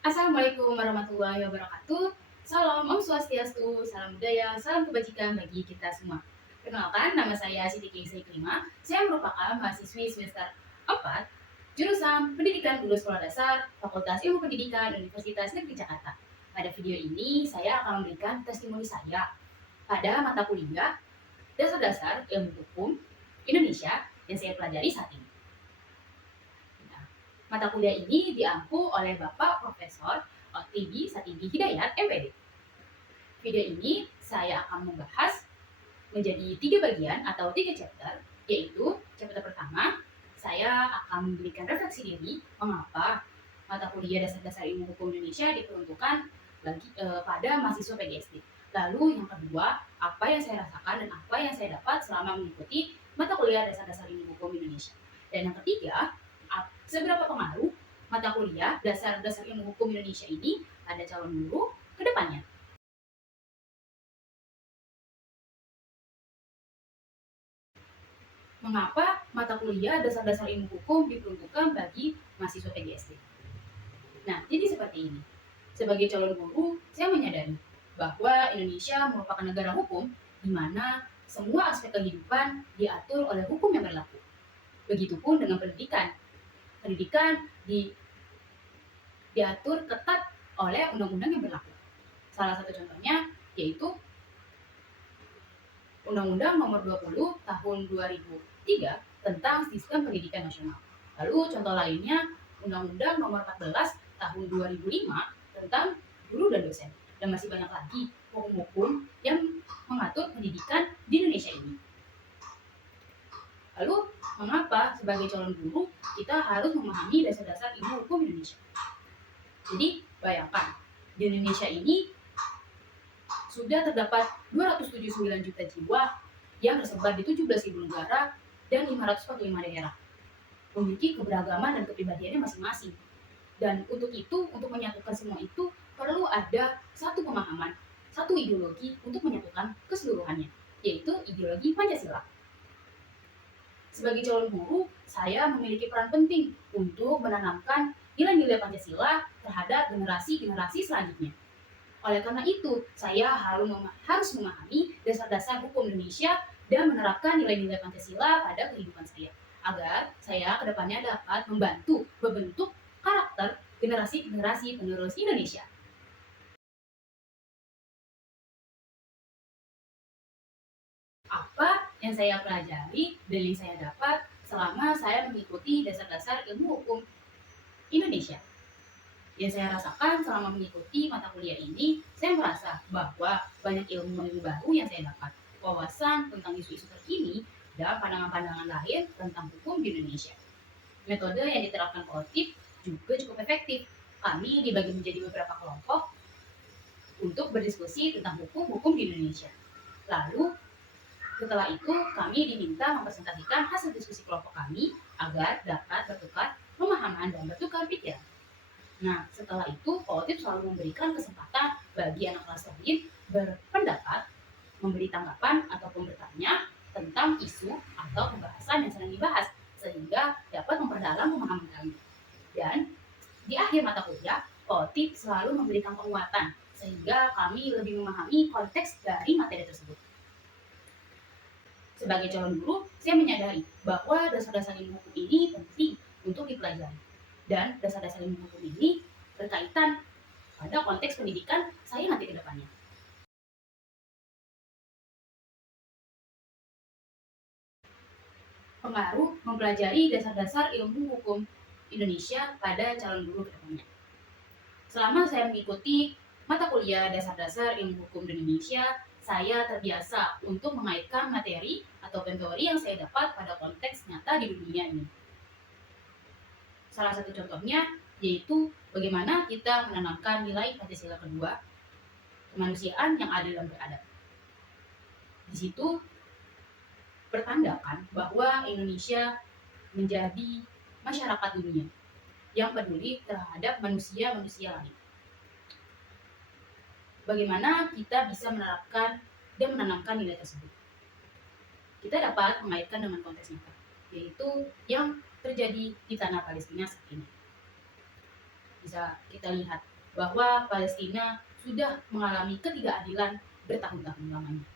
Assalamualaikum warahmatullahi wabarakatuh. Salam Om Swastiastu, salam budaya, salam kebajikan bagi kita semua. Perkenalkan, nama saya Siti Keisai Kelima. Saya merupakan mahasiswi semester 4, jurusan Pendidikan Guru Sekolah Dasar, Fakultas Ilmu Pendidikan, Universitas Negeri Jakarta. Pada video ini, saya akan memberikan testimoni saya pada mata kuliah Dasar-Dasar Ilmu Hukum Indonesia yang saya pelajari saat ini. Mata kuliah ini diampu oleh Bapak Profesor Otibi Satibi Hidayat, MPD. Video ini saya akan membahas menjadi 3 bagian atau 3 chapter, yaitu chapter pertama, saya akan memberikan refleksi diri mengapa mata kuliah Dasar-Dasar Ilmu Hukum Indonesia diperuntukkan pada mahasiswa PGSD. Lalu yang kedua, apa yang saya rasakan dan apa yang saya dapat selama mengikuti mata kuliah Dasar-Dasar Ilmu Hukum Indonesia. Dan yang ketiga, seberapa pengaruh mata kuliah Dasar-Dasar Ilmu Hukum Indonesia ini pada calon guru ke depannya. Mengapa mata kuliah Dasar-Dasar Ilmu Hukum diperuntukkan bagi mahasiswa PGSD? Nah, jadi seperti ini. Sebagai calon guru, saya menyadari bahwa Indonesia merupakan negara hukum di mana semua aspek kehidupan diatur oleh hukum yang berlaku. Begitupun dengan pendidikan. Pendidikan diatur ketat oleh undang-undang yang berlaku. Salah satu contohnya yaitu Undang-Undang Nomor 20 Tahun 2003 tentang Sistem Pendidikan Nasional. Lalu contoh lainnya Undang-Undang Nomor 14 Tahun 2005 tentang guru dan dosen. Dan masih banyak lagi hukum-hukum yang mengatur pendidikan di Indonesia ini. Lalu, mengapa sebagai calon guru kita harus memahami dasar-dasar ilmu hukum Indonesia? Jadi, bayangkan, di Indonesia ini sudah terdapat 279 juta jiwa yang tersebar di 17.000 negara dan 545 daerah. Memiliki keberagaman dan kepribadiannya masing-masing. Dan untuk itu, untuk menyatukan semua itu, perlu ada satu pemahaman, satu ideologi untuk menyatukan keseluruhannya, yaitu ideologi Pancasila. Sebagai calon guru, saya memiliki peran penting untuk menanamkan nilai-nilai Pancasila terhadap generasi-generasi selanjutnya. Oleh karena itu, saya harus memahami dasar-dasar hukum Indonesia dan menerapkan nilai-nilai Pancasila pada kehidupan saya, agar saya kedepannya dapat membentuk karakter generasi-generasi penerus Indonesia. Apa yang saya pelajari dan yang saya dapat selama saya mengikuti dasar-dasar ilmu hukum Indonesia? Yang saya rasakan selama mengikuti mata kuliah ini, saya merasa bahwa banyak ilmu baru yang saya dapat, wawasan tentang isu-isu terkini, dan pandangan-pandangan lain tentang hukum di Indonesia. Metode yang diterapkan kolektif juga cukup efektif. Kami dibagi menjadi beberapa kelompok untuk berdiskusi tentang hukum-hukum di Indonesia. Lalu, setelah itu kami diminta mempresentasikan hasil diskusi kelompok kami agar dapat bertukar pemahaman dan bertukar pikiran. Nah, setelah itu, Kolektif selalu memberikan kesempatan bagi anak kelas lain berpendapat, memberi tanggapan ataupun bertanya tentang isu atau pembahasan yang sedang dibahas, sehingga dapat memperdalam pemahaman kami. Dan di akhir mata kuliah, Kolektif selalu memberikan penguatan, sehingga kami lebih memahami konteks dari materi tersebut. Sebagai calon guru, saya menyadari bahwa dasar-dasar ilmu hukum ini penting untuk dipelajari. Dan dasar-dasar ilmu hukum ini berkaitan pada konteks pendidikan saya nanti ke depannya. Pengaruh mempelajari dasar-dasar ilmu hukum Indonesia pada calon guru ke depannya. Selama saya mengikuti mata kuliah dasar-dasar ilmu hukum di Indonesia, saya terbiasa untuk mengaitkan materi atau teori yang saya dapat pada konteks nyata di dunia ini. Salah satu contohnya yaitu bagaimana kita menanamkan nilai Pancasila kedua, kemanusiaan yang adil dan beradab. Di situ bertandakan bahwa Indonesia menjadi masyarakat dunia yang peduli terhadap manusia-manusia lain. Bagaimana kita bisa menerapkan dan menanamkan nilai tersebut? Kita dapat mengaitkan dengan konteks nyata, yaitu yang terjadi di tanah Palestina saat ini. Bisa kita lihat bahwa Palestina sudah mengalami ketidakadilan bertahun-tahun lamanya.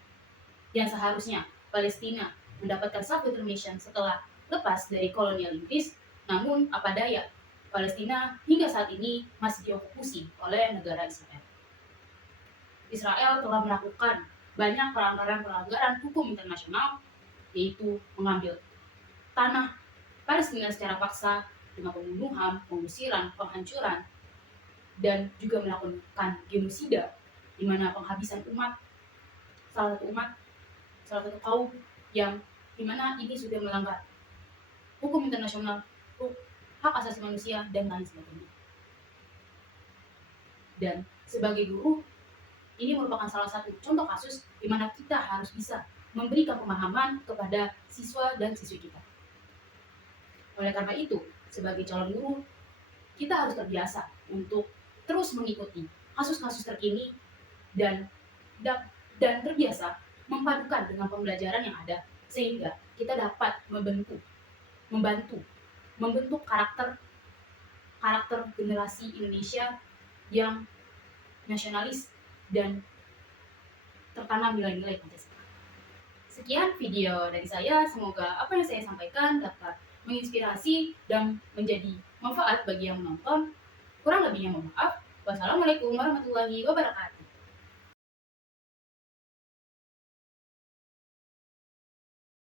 Yang seharusnya Palestina mendapatkan self-determination setelah lepas dari kolonial Inggris, namun apa daya, Palestina hingga saat ini masih diokupi oleh negara Israel. Israel telah melakukan banyak pelanggaran-pelanggaran hukum internasional, yaitu mengambil tanah Palestina secara paksa dengan pembunuhan, pengusiran, penghancuran, dan juga melakukan genosida, di mana penghabisan umat, salah satu kaum yang dimana ini sudah melanggar hukum internasional, hak asasi manusia, dan lain sebagainya. Dan sebagai guru, ini merupakan salah satu contoh kasus di mana kita harus bisa memberikan pemahaman kepada siswa dan siswi kita. Oleh karena itu, sebagai calon guru, kita harus terbiasa untuk terus mengikuti kasus-kasus terkini dan terbiasa memadukan dengan pembelajaran yang ada, sehingga kita dapat membentuk karakter generasi Indonesia yang nasionalis dan tertanam nilai-nilai Pancasila. Sekian video dari saya, semoga apa yang saya sampaikan dapat menginspirasi dan menjadi manfaat bagi yang menonton. Kurang lebihnya mohon maaf. Wassalamualaikum warahmatullahi wabarakatuh.